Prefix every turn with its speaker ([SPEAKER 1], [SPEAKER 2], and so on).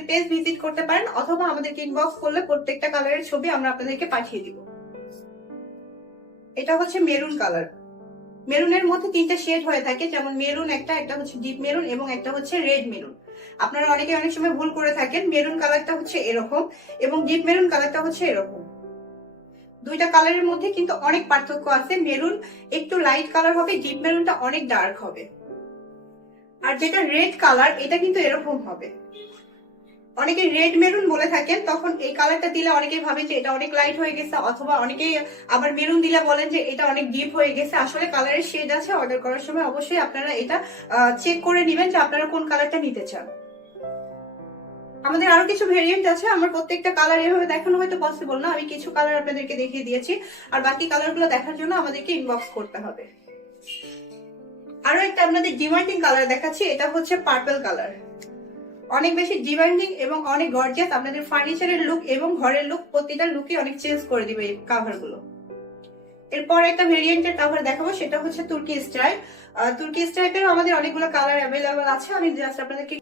[SPEAKER 1] আমাদের page visit করতে পারেন অথবা আমাদেরকে ইনবক্স করলে প্রত্যেকটা কালারের ছবি আমরা আপনাদেরকে পাঠিয়ে দিব। এটা হচ্ছে মেরুন কালার মেরুনের মধ্যে তিনটা শেড হয়ে থাকে, যেমন মেরুন একটা একটা হচ্ছে ডিপ মেরুন এবং একটা হচ্ছে রেড মেরুন। আপনারা অনেকে অনেক সময় ভুল করে থাকেন, মেরুন কালারটা হচ্ছে এরকম এবং ডিপ মেরুন কালারটা হচ্ছে এরকম। দুইটা কালারের মধ্যে কিন্তু অনেক পার্থক্য আছে, মেরুন একটু লাইট কালার হবে ডিপ মেরুনটা অনেক ডার্ক হবে। আর যেটা রেড কালার এটা কিন্তু এরকম হবে। অনেকে রেড মেরুন বলে থাকেন, তখন এই কালারটা দিলে অনেকে ভাবে যে এটা অনেক লাইট হয়ে গেছে, অথবা অনেকেই আবার মেরুন দিলে বলেন যে এটা অনেক ডিপ হয়ে গেছে। আসলে কালারের শেড আছে অর্ডার করার সময় অবশ্যই আপনারা এটা চেক করে নেবেন যে আপনারা কোন কালারটা নিতে চান। আমাদের আরও কিছু ভেরিয়েন্ট আছে, আমার প্রত্যেকটা কালার এভাবে দেখানো হয়তো পসিবল না, আমি কিছু কালার আপনাদেরকে দেখিয়ে দিয়েছি, আর বাকি কালারগুলো দেখার জন্য আমাদেরকে ইনবক্স করতে হবে। আরও একটা আপনাদের ডিমান্ডিং কালার দেখাচ্ছি, এটা হচ্ছে পার্পল কালার অনেক বেশি ডিমান্ডিং এবং অনেক গর্জিয়াস আপনাদের ফার্নিচারের লুক এবং ঘরের লুক প্রতিটা লুকই অনেক চেঞ্জ করে দিবে এই কাভারগুলো। এরপর একটা ভেরিয়েন্টের কাভার দেখাবো, সেটা হচ্ছে তুর্কি স্টাইল তুর্কি স্টাইপের আমাদের অনেকগুলো কালার অ্যাভেলেবল আছে। আমি জাস্ট আপনাদেরকে